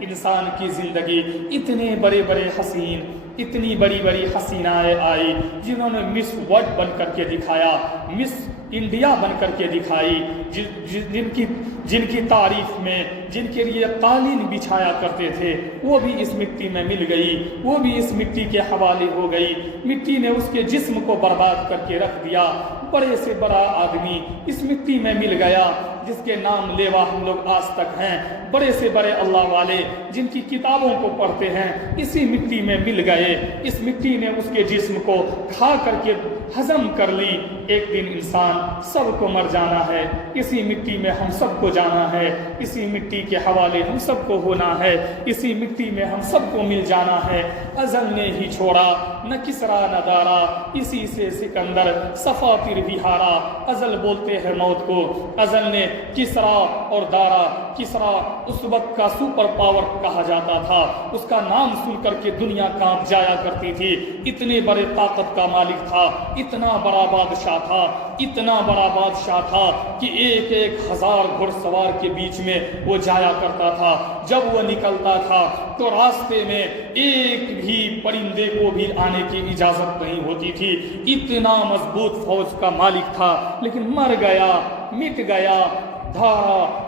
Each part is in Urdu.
انسان کی زندگی اتنے بڑے بڑے حسین، اتنی بڑی بڑی حسینائیں آئی جنہوں نے مس ورلڈ بن کر کے دکھایا، مس انڈیا بن کر کے دکھائی، جن کی تعریف میں جن کے لیے قالین بچھایا کرتے تھے وہ بھی اس مٹی میں مل گئی، وہ بھی اس مٹی کے حوالے ہو گئی، مٹی نے اس کے جسم کو برباد کر کے رکھ دیا۔ بڑے سے بڑا آدمی اس مٹی میں مل گیا جس کے نام لیوا ہم لوگ آج تک ہیں، بڑے سے بڑے اللہ والے جن کی کتابوں کو پڑھتے ہیں اسی مٹی میں مل گئے، اس مٹی نے اس کے جسم کو کھا کر کے ہضم کر لی۔ ایک دن انسان سب کو مر جانا ہے، اسی مٹی میں ہم سب کو جانا ہے، اسی مٹی کے حوالے ہم سب کو ہونا ہے، اسی مٹی میں ہم سب کو مل جانا ہے۔ ازل نے ہی چھوڑا نہ کسرا نہ دارا، اسی سے سکندر صفاتر بھی ہارا۔ ازل بولتے ہیں موت کو، ازل نے کسرا اور دارا، کسرا اس وقت کا سپر پاور کہا جاتا تھا، اس کا نام سن کر کے دنیا کانپ جایا کرتی تھی، اتنے بڑے طاقت کا مالک تھا، اتنا بڑا بادشاہ تھا، اتنا بڑا بادشاہ تھا کہ ایک ایک ہزار گھڑ سوار کے بیچ میں وہ جایا کرتا تھا۔ جب وہ نکلتا تھا تو راستے میں ایک بھی پرندے کو بھی آنے کی اجازت نہیں ہوتی تھی، اتنا مضبوط فوج کا مالک تھا، لیکن مر گیا، مٹ گیا۔ تھا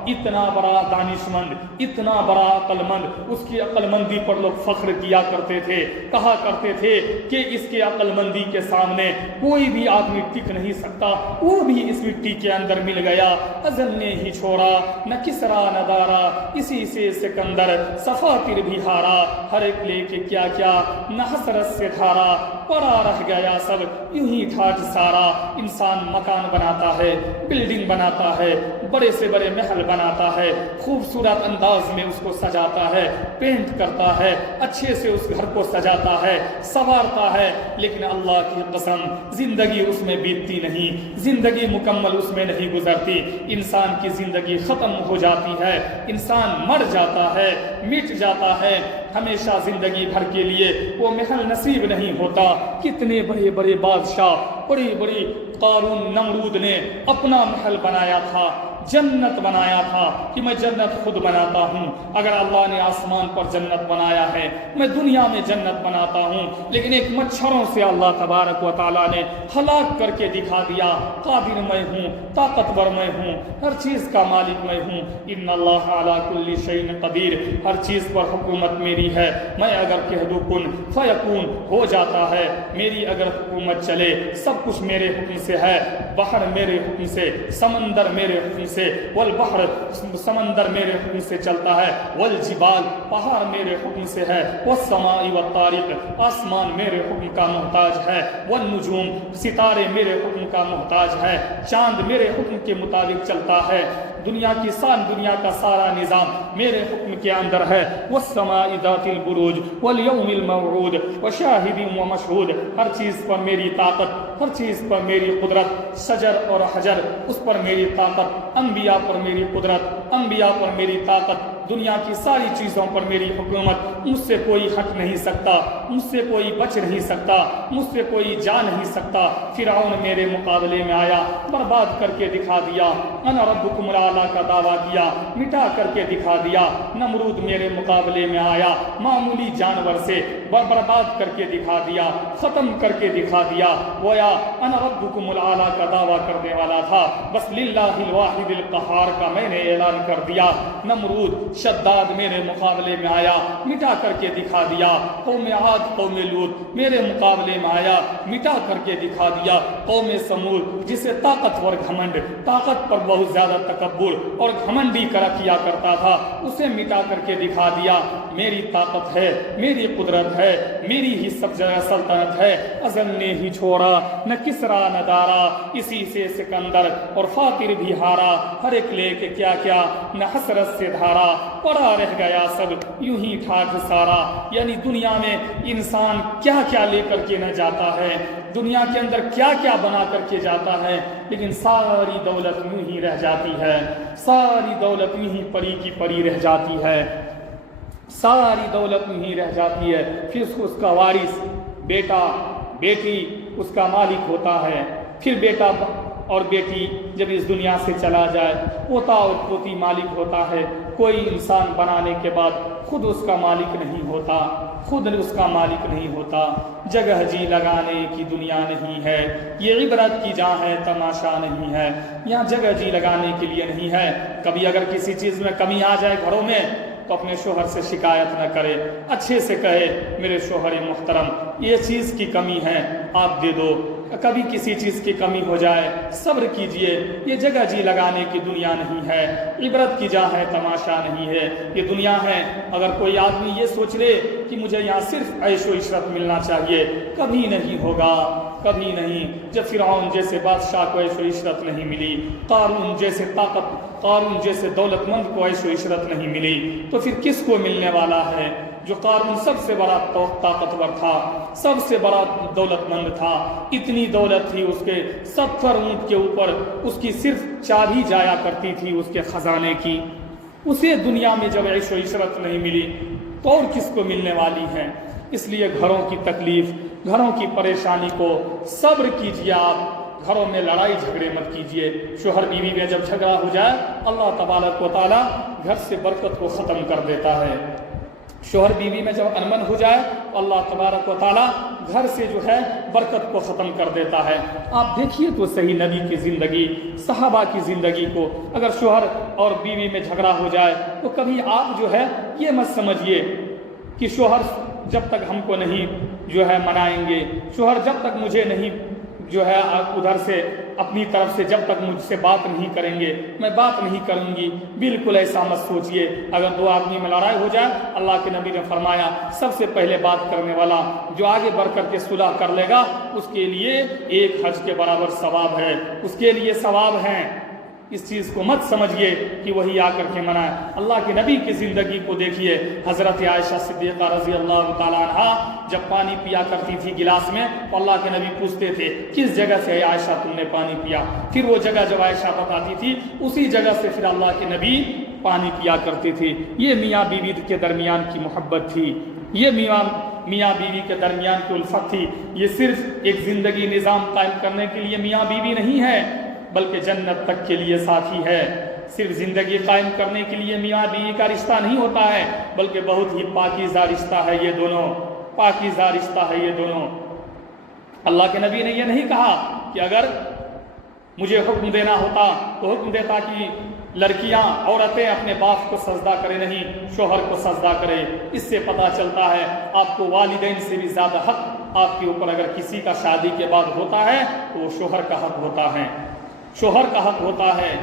اتنا بڑا دانش مند، اتنا بڑا عقل مند، اس کی عقل مندی پر لوگ فخر کیا کرتے تھے، کہا کرتے تھے کہ اس کے عقل مندی کے سامنے کوئی بھی آدمی ٹک نہیں سکتا، وہ بھی اس مٹی کے اندر مل گیا۔ ازل نے ہی چھوڑا نہ کسرا نہ دارا، اسی سے سکندر صفاتر بھی ہارا۔ ہر ایک لے کے کیا کیا نہ حسرت سے دھارا، پڑا رہ گیا سب یوں ہی ٹھاٹ سارا۔ انسان مکان بناتا ہے، بلڈنگ بناتا ہے، بڑے سے بڑے محل بناتا ہے، خوبصورت انداز میں اس کو سجاتا ہے، پینٹ کرتا ہے، اچھے سے اس گھر کو سجاتا ہے، سنوارتا ہے، لیکن اللہ کی قسم زندگی اس میں بیتتی نہیں، زندگی مکمل اس میں نہیں گزرتی۔ انسان کی زندگی ختم ہو جاتی ہے، انسان مر جاتا ہے، مٹ جاتا ہے، ہمیشہ زندگی بھر کے لیے وہ محل نصیب نہیں ہوتا۔ کتنے بڑے بڑے بادشاہ، بڑی بڑی قارون نمرود نے اپنا محل بنایا تھا، جنت بنایا تھا کہ میں جنت خود بناتا ہوں۔ اگر اللہ نے آسمان پر جنت بنایا ہے، میں دنیا میں جنت بناتا ہوں، لیکن ایک مچھروں سے اللہ تبارک و تعالیٰ نے ہلاک کر کے دکھا دیا، قادر میں ہوں، طاقتور میں ہوں، ہر چیز کا مالک میں ہوں۔ ان اللہ علی کل شیء قدیر، ہر چیز پر حکومت میری ہے، میں اگر کہہ دوں کن فیکون ہو جاتا ہے، میری اگر حکومت چلے سب کچھ میرے حکم سے ہے، بحر میرے حکم سے، سمندر میرے حکم سے، والبحر سمندر میرے حکم سے چلتا ہے، والجبال پہاڑ میرے حکم سے ہے، والسماء والطارق آسمان میرے حکم کا محتاج ہے، والنجوم ستارے میرے حکم کا محتاج ہے، چاند میرے حکم کے مطابق چلتا ہے، دنیا کا سارا نظام میرے حکم کے اندر ہے۔ والسماء ذات البروج والیوم الموعود وشاہد ومشہود، ہر چیز پر میری طاقت، ہر چیز پر میری قدرت، شجر اور حجر اس پر میری طاقت، انبیاء پر میری قدرت، انبیاء پر میری طاقت، دنیا کی ساری چیزوں پر میری حکومت، مجھ سے کوئی ہٹ نہیں سکتا، مجھ سے کوئی بچ نہیں سکتا، مجھ سے کوئی جا نہیں سکتا۔ فرعون میرے مقابلے میں آیا، برباد کر کے دکھا دیا، انا ربکم الاعلی کا دعویٰ کیا، مٹا کر کے دکھا دیا۔ نمرود میرے مقابلے میں آیا، معمولی جانور سے برباد کر کے دکھا دیا، ختم کر کے دکھا دیا۔ گویا انا ربکم الاعلی کا دعویٰ کرنے والا تھا، بس للہ الواحد القہار کا میں نے اعلان کر دیا۔ نمرود شداد میرے مقابلے میں آیا، مٹا کر کے دکھا دیا۔ قوم عاد قوم لوط میرے مقابلے میں آیا، مٹا کر کے دکھا دیا۔ قوم سمود جسے طاقتور گھمنڈ، طاقت پر بہت زیادہ تکبر اور گھمنڈی کیا کرتا تھا، اسے مٹا کر کے دکھا دیا۔ میری طاقت ہے، میری قدرت ہے، میری ہی سب جگہ سلطنت ہے۔ ازل نے ہی چھوڑا نہ کسرا نہ دارا، اسی سے سکندر اور فاتر بھی ہارا۔ ہر ایک لے کے کیا کیا نہ حسرت سے دھارا، پڑا رہ گیا سب یوں ہی ٹھاٹ سارا۔ یعنی دنیا میں انسان کیا کیا لے کر کے نہ جاتا ہے، دنیا کے اندر کیا کیا بنا کر کے جاتا ہے، لیکن ساری دولت یوں ہی رہ جاتی ہے، ساری دولت یوں ہی پری کی پری رہ جاتی ہے، ساری دولت یوں ہی رہ جاتی ہے۔ پھر اس کا وارث بیٹا بیٹی اس کا مالک ہوتا ہے، پھر بیٹا اور بیٹی جب اس دنیا سے چلا جائے، پوتا اور پوتی مالک ہوتا ہے، کوئی انسان بنانے کے بعد خود اس کا مالک نہیں ہوتا، خود اس کا مالک نہیں ہوتا۔ جگہ جی لگانے کی دنیا نہیں ہے، یہ عبرت کی جہاں ہے، تماشا نہیں ہے۔ یہاں جگہ جی لگانے کے لیے نہیں ہے۔ کبھی اگر کسی چیز میں کمی آ جائے گھروں میں تو اپنے شوہر سے شکایت نہ کرے، اچھے سے کہے میرے شوہر محترم یہ چیز کی کمی ہے آپ دے دو۔ کبھی کسی چیز کی کمی ہو جائے صبر کیجئے، یہ جگہ جی لگانے کی دنیا نہیں ہے، عبرت کی جا ہے، تماشا نہیں ہے، یہ دنیا ہے۔ اگر کوئی آدمی یہ سوچ لے کہ مجھے یہاں صرف عیش و عشرت ملنا چاہیے، کبھی نہیں ہوگا، کبھی نہیں۔ جب فرعون جیسے بادشاہ کو عیش و عشرت نہیں ملی، قارون جیسے دولت مند کو عیش و عشرت نہیں ملی، تو پھر کس کو ملنے والا ہے؟ جو قارون سب سے بڑا طاقتور تھا، سب سے بڑا دولت مند تھا، اتنی دولت تھی اس کے 70 اونٹ کے اوپر، اس کی صرف چابی جایا کرتی تھی اس کے خزانے کی، اسے دنیا میں جب عیش و عشرت نہیں ملی تو اور کس کو ملنے والی ہے؟ اس لیے گھروں کی تکلیف، گھروں کی پریشانی کو صبر کیجیے آپ، گھروں میں لڑائی جھگڑے مت کیجیے۔ شوہر بیوی میں جب جھگڑا ہو جائے اللہ تبارک و تعالی گھر سے برکت کو ختم کر دیتا ہے۔ شوہر بیوی میں جب انمن ہو جائے تو اللہ تبارک و تعالی گھر سے جو ہے برکت کو ختم کر دیتا ہے۔ آپ دیکھیے تو صحیح نبی کی زندگی، صحابہ کی زندگی کو، اگر شوہر اور بیوی میں جھگڑا ہو جائے تو کبھی آپ جو ہے یہ مت سمجھیے کہ شوہر جب تک ہم کو نہیں جو ہے منائیں گے، شوہر جب تک مجھے نہیں جو ہے ادھر سے اپنی طرف سے جب تک مجھ سے بات نہیں کریں گے میں بات نہیں کروں گی۔ بالکل ایسا مت سوچئے۔ اگر دو آدمی میں لڑائی ہو جائے اللہ کے نبی نے فرمایا سب سے پہلے بات کرنے والا جو آگے بڑھ کر کے صلح کر لے گا اس کے لیے ایک حج کے برابر ثواب ہے، اس کے لیے ثواب ہیں۔ اس چیز کو مت سمجھیے کہ وہی آ کر کے منائے۔ اللہ کے نبی کی زندگی کو دیکھیے، حضرت عائشہ صدیقہ رضی اللہ تعالیٰ عنہ جب پانی پیا کرتی تھی گلاس میں تو اللہ کے نبی پوچھتے تھے کس جگہ سے عائشہ تم نے پانی پیا، پھر وہ جگہ جب عائشہ بتاتی تھی اسی جگہ سے پھر اللہ کے نبی پانی پیا کرتے تھے۔ یہ میاں بیوی کے درمیان کی محبت تھی، یہ میاں بیوی کے درمیان کی الفت تھی۔ یہ صرف ایک زندگی نظام قائم کرنے کے لیے میاں بیوی نہیں ہے بلکہ جنت تک کے لیے ساتھی ہے۔ صرف زندگی قائم کرنے کے لیے میاں بیوی کا رشتہ نہیں ہوتا ہے بلکہ بہت ہی پاکیزہ رشتہ ہے یہ دونوں، پاکیزہ رشتہ ہے یہ دونوں۔ اللہ کے نبی نے یہ نہیں کہا کہ اگر مجھے حکم دینا ہوتا تو حکم دیتا کہ لڑکیاں عورتیں اپنے باپ کو سجدہ کرے، نہیں شوہر کو سجدہ کرے۔ اس سے پتہ چلتا ہے آپ کو والدین سے بھی زیادہ حق آپ کے اوپر اگر کسی کا شادی کے بعد ہوتا ہے تو وہ شوہر کا حق ہوتا ہے، شوہر کا حق ہوتا ہے۔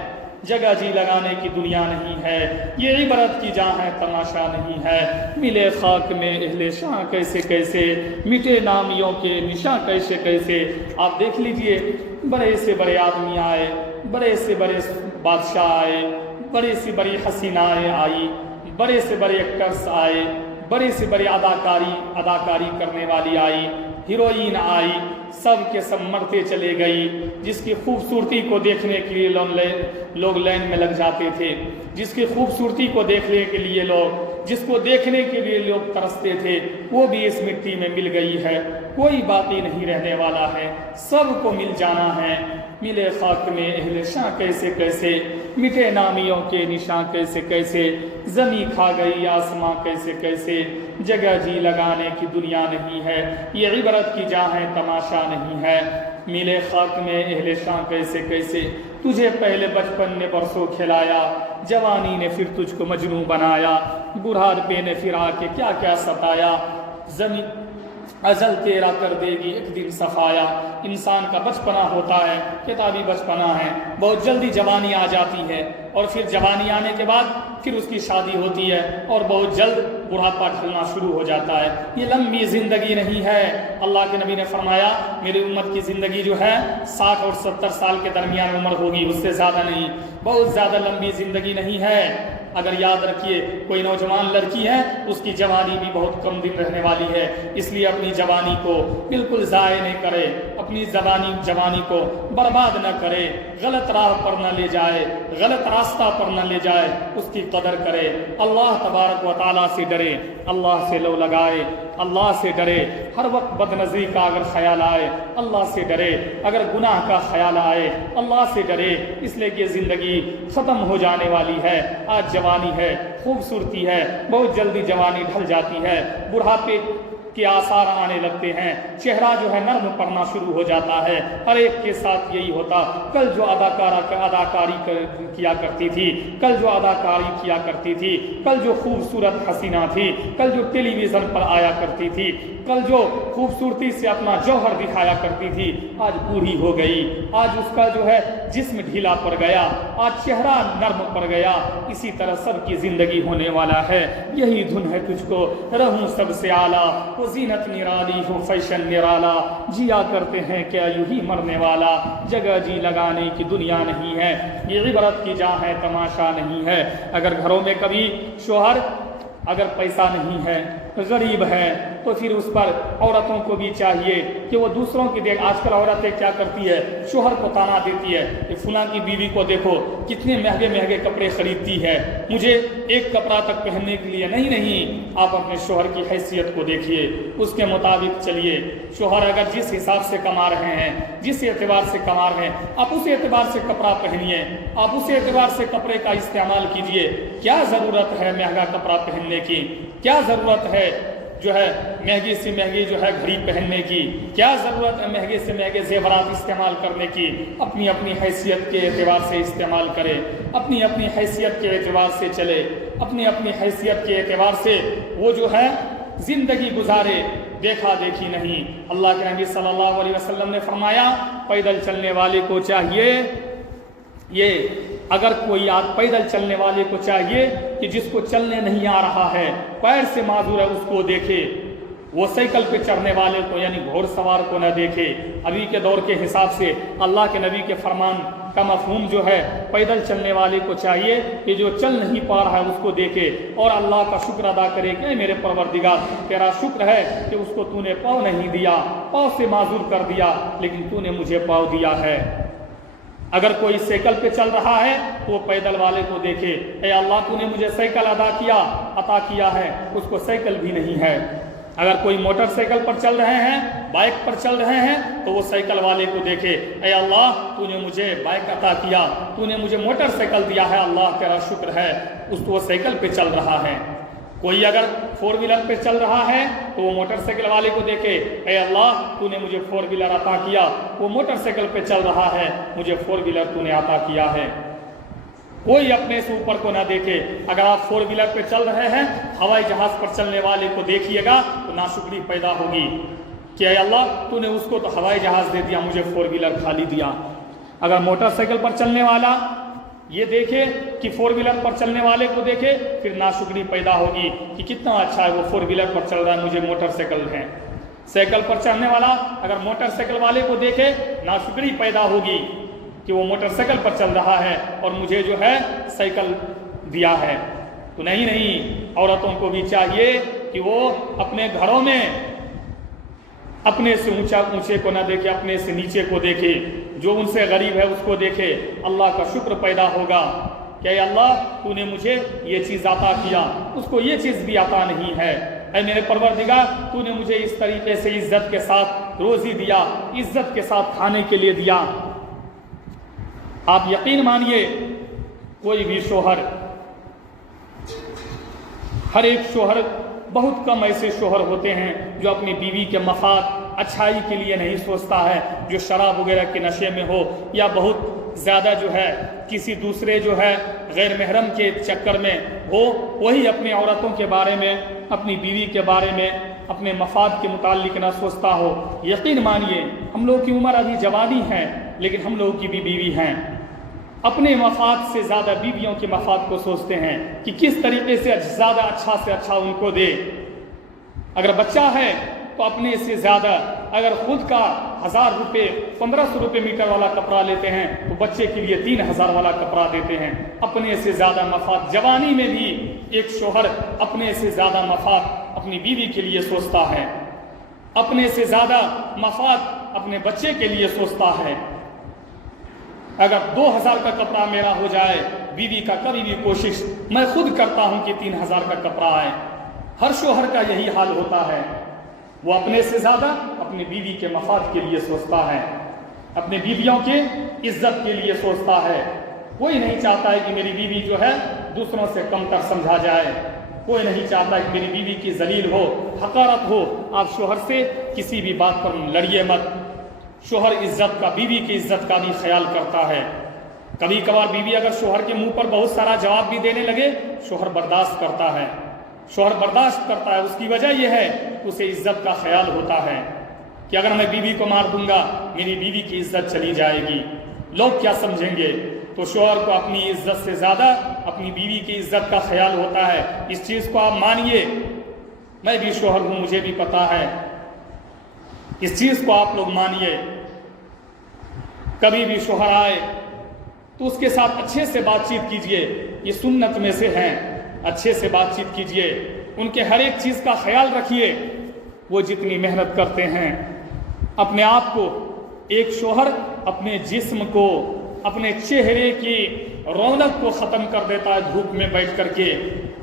جگہ جی لگانے کی دنیا نہیں ہے، یہ عبرت کی جہاں ہے، تماشا نہیں ہے۔ ملے خاک میں اہل شاہ کیسے کیسے، مٹے نامیوں کے نشاں کیسے کیسے۔ آپ دیکھ لیجئے بڑے سے بڑے آدمی آئے، بڑے سے بڑے بادشاہ آئے، بڑے سے بڑی حسینائیں آئی، بڑے سے بڑے ایکٹرز آئے، بڑے سے بڑے اداکاری کرنے والی آئی، ہیروئن آئی، سب کے سب مرتے چلے گئی۔ جس کی خوبصورتی کو دیکھنے کے لیے لوگ لائن میں لگ جاتے تھے، جس کی خوبصورتی کو دیکھنے کے لیے جس کو دیکھنے کے لیے لوگ ترستے تھے وہ بھی اس مٹی میں مل گئی ہے، کوئی باقی نہیں رہنے والا ہے، سب کو مل جانا ہے۔ ملے خاک میں اہل شاہ کیسے کیسے، مٹے نامیوں کے نشاں کیسے کیسے، زمین کھا گئی آسماں کیسے کیسے۔ جگہ جی لگانے کی دنیا نہیں ہے، یہ عبرت کی جا ہے، تماشا نہیں ہے۔ ملے خاک میں اہل شاہ کیسے کیسے، تجھے پہلے بچپن نے برسوں کھلایا، جوانی نے پھر تجھ کو مجنوں بنایا، بڑھاپے نے پھر آ کے کیا کیا ستایا، زمین ازل تیرا کر دے گی ایک دن صفایا۔ انسان کا بچپنا ہوتا ہے، کتابی بچپنا ہے، بہت جلدی جوانی آ جاتی ہے اور پھر جوانی آنے کے بعد پھر اس کی شادی ہوتی ہے اور بہت جلد بڑھاپا ڈھلنا شروع ہو جاتا ہے۔ یہ لمبی زندگی نہیں ہے۔ اللہ کے نبی نے فرمایا میری امت کی زندگی جو ہے 60 اور 70 سال کے درمیان عمر ہوگی، اس سے زیادہ نہیں، بہت زیادہ لمبی زندگی نہیں ہے۔ اگر یاد رکھیے کوئی نوجوان لڑکی ہے اس کی جوانی بھی بہت کم دن رہنے والی ہے، اس لیے اپنی جوانی کو بالکل ضائع نہیں کرے، اپنی جوانی کو برباد نہ کرے، غلط راہ پر نہ لے جائے، غلط راستہ پر نہ لے جائے، اس کی قدر کرے، اللہ تبارک و تعالیٰ سے ڈرے، اللہ سے لو لگائے، اللہ سے ڈرے، ہر وقت بد نظری کا اگر خیال آئے اللہ سے ڈرے، اگر گناہ کا خیال آئے اللہ سے ڈرے، اس لیے کہ زندگی ختم ہو جانے والی ہے۔ آج جوانی ہے، خوبصورتی ہے، بہت جلدی جوانی ڈھل جاتی ہے، بڑھاپے کے آثار آنے لگتے ہیں، چہرہ جو ہے نرم پڑنا شروع ہو جاتا ہے۔ ہر ایک کے ساتھ یہی ہوتا، کل جو اداکاری کیا کرتی تھی، کل جو اداکاری کیا کرتی تھی، کل جو خوبصورت حسینہ تھی، کل جو ٹیلی ویژن پر آیا کرتی تھی، کل جو خوبصورتی سے اپنا جوہر دکھایا کرتی تھی، آج بوڑھی ہو گئی، آج اس کا جو ہے جسم ڈھیلا پڑ گیا، آج چہرہ نرم پڑ گیا۔ اسی طرح سب کی زندگی ہونے والا ہے، یہی دھن ہے تجھ کو رہوں سب سے اعلیٰ، وہ زینت نرالی ہو فیشن نرالا، جیا کرتے ہیں کیا یوں ہی مرنے والا، جگہ جی لگانے کی دنیا نہیں ہے، یہ عبرت کی جا ہے تماشا نہیں ہے۔ اگر گھروں میں کبھی شوہر اگر پیسہ نہیں ہے، غریب ہے، تو پھر اس پر عورتوں کو بھی چاہیے کہ وہ دوسروں کی دیکھ، آج کل عورتیں کیا کرتی ہے، شوہر کو تانا دیتی ہے کہ فلاں کی بیوی کو دیکھو کتنے مہنگے مہنگے کپڑے خریدتی ہے، مجھے ایک کپڑا تک پہننے کے لیے نہیں۔ آپ اپنے شوہر کی حیثیت کو دیکھیے، اس کے مطابق چلیے۔ شوہر اگر جس حساب سے کما رہے ہیں، جس اعتبار سے کما رہے ہیں، آپ اس اعتبار سے کپڑا پہنیے، آپ اس اعتبار سے کپڑے کا استعمال کیجیے۔ کیا ضرورت ہے مہنگا کپڑا پہننے کی؟ کیا ضرورت ہے جو ہے مہنگی سے مہنگی جو ہے گھڑی پہننے کی؟ کیا ضرورت ہے مہنگے سے مہنگے زیورات استعمال کرنے کی؟ اپنی اپنی حیثیت کے اعتبار سے استعمال کرے، اپنی اپنی حیثیت کے اعتبار سے چلے، اپنی اپنی حیثیت کے اعتبار سے وہ جو ہے زندگی گزارے، دیکھا دیکھی نہیں۔ اللہ کے نبی صلی اللہ علیہ وسلم نے فرمایا پیدل چلنے والے کو چاہیے، یہ اگر کوئی پیدل چلنے والے کو چاہیے کہ جس کو چلنے نہیں آ رہا ہے، پیر سے معذور ہے، اس کو دیکھے، وہ سائیکل پہ چڑھنے والے کو یعنی گھوڑ سوار کو نہ دیکھے۔ ابھی کے دور کے حساب سے اللہ کے نبی کے فرمان کا مفہوم جو ہے پیدل چلنے والے کو چاہیے کہ جو چل نہیں پا رہا ہے اس کو دیکھے اور اللہ کا شکر ادا کرے کہ اے میرے پروردگار تیرا شکر ہے کہ اس کو تو نے پاؤں نہیں دیا، پاؤں سے معذور کر دیا، لیکن تو نے مجھے پاؤں دیا ہے۔ اگر کوئی سائیکل پہ چل رہا ہے تو وہ پیدل والے کو دیکھے، اے اللہ تو نے مجھے سائیکل عطا کیا ہے، اس کو سائیکل بھی نہیں ہے۔ اگر کوئی موٹر سائیکل پر چل رہے ہیں، بائک پر چل رہے ہیں، تو وہ سائیکل والے کو دیکھے، اے اللہ تو نے مجھے بائک عطا کیا، تو نے مجھے موٹر سائیکل دیا ہے، اللہ تیرا شکر ہے، اس کو وہ سائیکل پہ چل رہا ہے۔ کوئی اگر فور ویلر پہ چل رہا ہے تو وہ موٹر سائیکل والے کو دیکھے، اے اللہ تو نے مجھے فور ویلر عطا کیا، وہ موٹر سائیکل پہ چل رہا ہے، مجھے فور ویلر تو نے عطا کیا ہے۔ کوئی اپنے سے اوپر کو نہ دیکھے۔ اگر آپ فور ویلر پہ چل رہے ہیں، ہوائی جہاز پر چلنے والے کو دیکھیے گا تو ناشکری پیدا ہوگی کہ اے اللہ تو نے اس کو تو ہوائی جہاز دے دیا، مجھے فور ویلر خالی دیا۔ اگر موٹر سائیکل پر چلنے والا یہ دیکھے کہ فور ویلر پر چلنے والے کو دیکھے، پھر ناشکری پیدا ہوگی کہ کتنا اچھا ہے وہ فور ویلر پر چل رہا ہے، مجھے موٹر سائیکل ہے۔ سائیکل پر چلنے والا اگر موٹر سائیکل والے کو دیکھے، ناشکری پیدا ہوگی کہ وہ موٹر سائیکل پر چل رہا ہے اور مجھے جو ہے سائیکل دیا ہے۔ تو نہیں، عورتوں کو بھی چاہیے کہ وہ اپنے گھروں میں اپنے سے اونچے کو نہ دیکھے، اپنے سے نیچے کو دیکھے، جو ان سے غریب ہے اس کو دیکھے، اللہ کا شکر پیدا ہوگا کہ اے اللہ تو نے مجھے یہ چیز عطا کیا، اس کو یہ چیز بھی عطا نہیں ہے۔ اے میرے پروردگار تو نے مجھے اس طریقے سے عزت کے ساتھ روزی دیا، عزت کے ساتھ کھانے کے لیے دیا۔ آپ یقین مانیے کوئی بھی شوہر، ہر ایک شوہر، بہت کم ایسے شوہر ہوتے ہیں جو اپنی بیوی کے مفاد اچھائی کے لیے نہیں سوچتا ہے، جو شراب وغیرہ کے نشے میں ہو یا بہت زیادہ جو ہے کسی دوسرے جو ہے غیر محرم کے چکر میں ہو، وہی اپنی عورتوں کے بارے میں، اپنی بیوی کے بارے میں، اپنے مفاد کے متعلق نہ سوچتا ہو۔ یقین مانیے ہم لوگ کی عمر ابھی جوانی ہے، لیکن ہم لوگوں کی بھی بیوی ہیں، اپنے مفاد سے زیادہ بیویوں کے مفاد کو سوچتے ہیں کہ کس طریقے سے زیادہ اچھا سے اچھا ان کو دے۔ اگر بچہ ہے تو اپنے سے زیادہ، اگر خود کا 1000 روپے 1500 روپے میٹر والا کپڑا لیتے ہیں تو بچے کے لیے 3000 والا کپڑا دیتے ہیں۔ اپنے سے زیادہ مفاد، جوانی میں بھی ایک شوہر اپنے سے زیادہ مفاد اپنی بیوی کے لیے سوچتا ہے، اپنے سے زیادہ مفاد اپنے بچے کے لیے سوچتا ہے۔ اگر 2000 کا کپڑا میرا ہو جائے، بیوی کا کبھی بھی کوشش میں خود کرتا ہوں کہ 3000 کا کپڑا آئے۔ ہر شوہر کا یہی حال ہوتا ہے، وہ اپنے سے زیادہ اپنی بیوی کے مفاد کے لیے سوچتا ہے، اپنے بیویوں کے عزت کے لیے سوچتا ہے۔ کوئی نہیں چاہتا ہے کہ میری بیوی جو ہے دوسروں سے کم تر سمجھا جائے، کوئی نہیں چاہتا کہ میری بیوی کی ذلیل ہو، حقارت ہو۔ آپ شوہر سے کسی بھی بات پر لڑیے مت۔ شوہر عزت کا، بیوی کی عزت کا بھی خیال کرتا ہے۔ کبھی کبھار بیوی اگر شوہر کے منہ پر بہت سارا جواب بھی دینے لگے، شوہر برداشت کرتا ہے، شوہر برداشت کرتا ہے۔ اس کی وجہ یہ ہے کہ اسے عزت کا خیال ہوتا ہے کہ اگر میں بیوی کو مار دوں گا میری بیوی کی عزت چلی جائے گی، لوگ کیا سمجھیں گے۔ تو شوہر کو اپنی عزت سے زیادہ اپنی بیوی کی عزت کا خیال ہوتا ہے۔ اس چیز کو آپ مانیے، میں بھی شوہر ہوں، مجھے بھی پتا ہے، اس چیز کو آپ لوگ مانیے۔ کبھی بھی شوہر آئے تو اس کے ساتھ اچھے سے بات چیت کیجئے، یہ سنت میں سے ہیں، اچھے سے بات چیت کیجئے، ان کے ہر ایک چیز کا خیال رکھیے۔ وہ جتنی محنت کرتے ہیں اپنے آپ کو، ایک شوہر اپنے جسم کو، اپنے چہرے کی رونق کو ختم کر دیتا ہے دھوپ میں بیٹھ کر کے،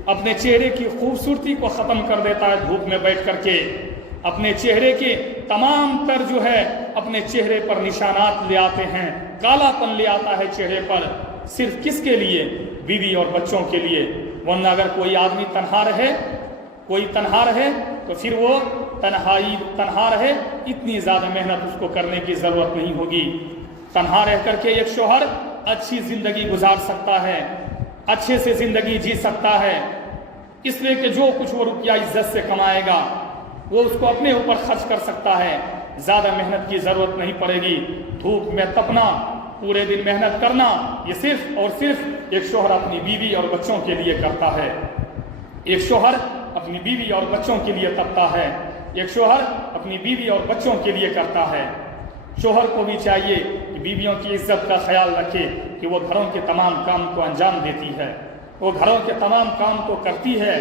اپنے چہرے کی خوبصورتی کو ختم کر دیتا ہے دھوپ میں بیٹھ کر کے، اپنے چہرے کے تمام تر جو ہے اپنے چہرے پر نشانات لے آتے ہیں، کالا پن لے آتا ہے چہرے پر، صرف کس کے لیے؟ بیوی اور بچوں کے لیے۔ ورنہ اگر کوئی آدمی تنہا رہے، کوئی تنہا رہے تو پھر وہ تنہا رہے، اتنی زیادہ محنت اس کو کرنے کی ضرورت نہیں ہوگی۔ تنہا رہ کر کے ایک شوہر اچھی زندگی گزار سکتا ہے، اچھے سے زندگی جی سکتا ہے، اس لیے کہ جو کچھ وہ روپیہ عزت سے کمائے گا وہ اس کو اپنے اوپر خرچ کر سکتا ہے، زیادہ محنت کی ضرورت نہیں پڑے گی۔ دھوپ میں تپنا، پورے دن محنت کرنا، یہ صرف اور صرف ایک شوہر اپنی بیوی اور بچوں کے لیے کرتا ہے۔ ایک شوہر اپنی بیوی اور بچوں کے لیے تپتا ہے، ایک شوہر اپنی بیوی اور بچوں کے لیے کرتا ہے۔ شوہر کو بھی چاہیے کہ بیویوں کی عزت کا خیال رکھے کہ وہ گھروں کے تمام کام کو انجام دیتی ہے، وہ گھروں کے تمام کام کو کرتی ہے،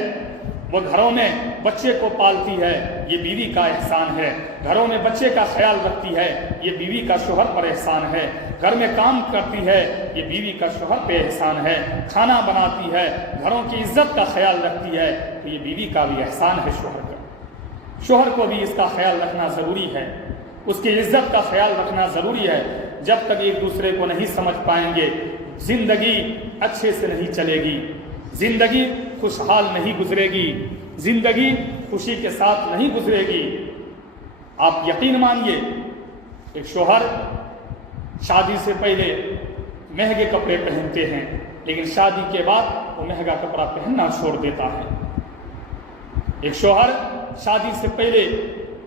وہ گھروں میں بچے کو پالتی ہے، یہ بیوی کا احسان ہے۔ گھروں میں بچے کا خیال رکھتی ہے، یہ بیوی کا شوہر پر احسان ہے۔ گھر میں کام کرتی ہے، یہ بیوی کا شوہر پہ احسان ہے۔ کھانا بناتی ہے، گھروں کی عزت کا خیال رکھتی ہے، تو یہ بیوی کا بھی احسان ہے شوہر کا۔ شوہر کو بھی اس کا خیال رکھنا ضروری ہے، اس کی عزت کا خیال رکھنا ضروری ہے۔ جب تک ایک دوسرے کو نہیں سمجھ پائیں گے، زندگی اچھے سے نہیں چلے گی، زندگی خوشحال نہیں گزرے گی، زندگی خوشی کے ساتھ نہیں گزرے گی۔ آپ یقین مانیے، ایک شوہر شادی سے پہلے مہنگے کپڑے پہنتے ہیں، لیکن شادی کے بعد وہ مہنگا کپڑا پہننا چھوڑ دیتا ہے۔ ایک شوہر شادی سے پہلے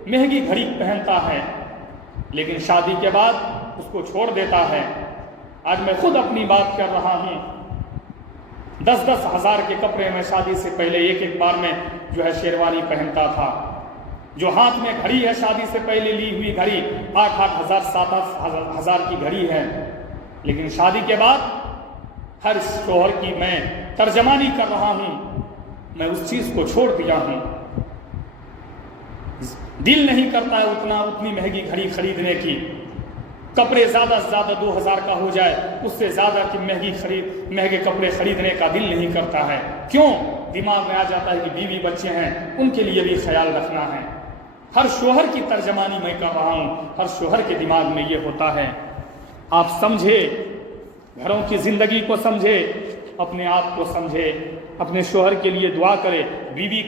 مہنگی گھڑی پہنتا ہے، لیکن شادی کے بعد اس کو چھوڑ دیتا ہے۔ آج میں خود اپنی بات کر رہا ہوں، 10-10 ہزار کے کپڑے میں شادی سے پہلے ایک بار میں جو ہے شیروانی پہنتا تھا۔ جو ہاتھ میں گھڑی ہے شادی سے پہلے لی ہوئی گھڑی 8-8 ہزار 7-8 ہزار کی گھڑی ہے، لیکن شادی کے بعد ہر شوہر کی میں ترجمانی کر رہا ہوں، میں اس چیز کو چھوڑ دیا ہوں۔ دل نہیں کرتا ہے اتنی مہنگی گھڑی خریدنے کی، کپڑے زیادہ سے زیادہ 2000 کا ہو جائے، اس سے زیادہ کی مہنگے کپڑے خریدنے کا دل نہیں کرتا ہے۔ کیوں؟ دماغ میں آ جاتا ہے کہ بیوی بچے ہیں، ان کے لیے بھی خیال رکھنا ہے۔ ہر شوہر کی ترجمانی میں کر رہا ہوں، ہر شوہر کے دماغ میں یہ ہوتا ہے۔ آپ سمجھے، گھروں کی زندگی کو سمجھے، اپنے آپ کو سمجھے، اپنے شوہر کے لیے دعا کرے۔ بیوی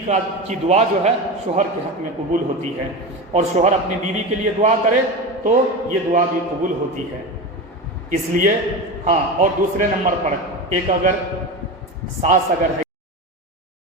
کی دعا جو ہے شوہر کے حق میں قبول ہوتی ہے، اور شوہر اپنی بیوی کے لیے دعا کرے تو یہ دعا بھی قبول ہوتی ہے۔ اس لیے اور دوسرے نمبر پر ایک اگر ساس اگر ہے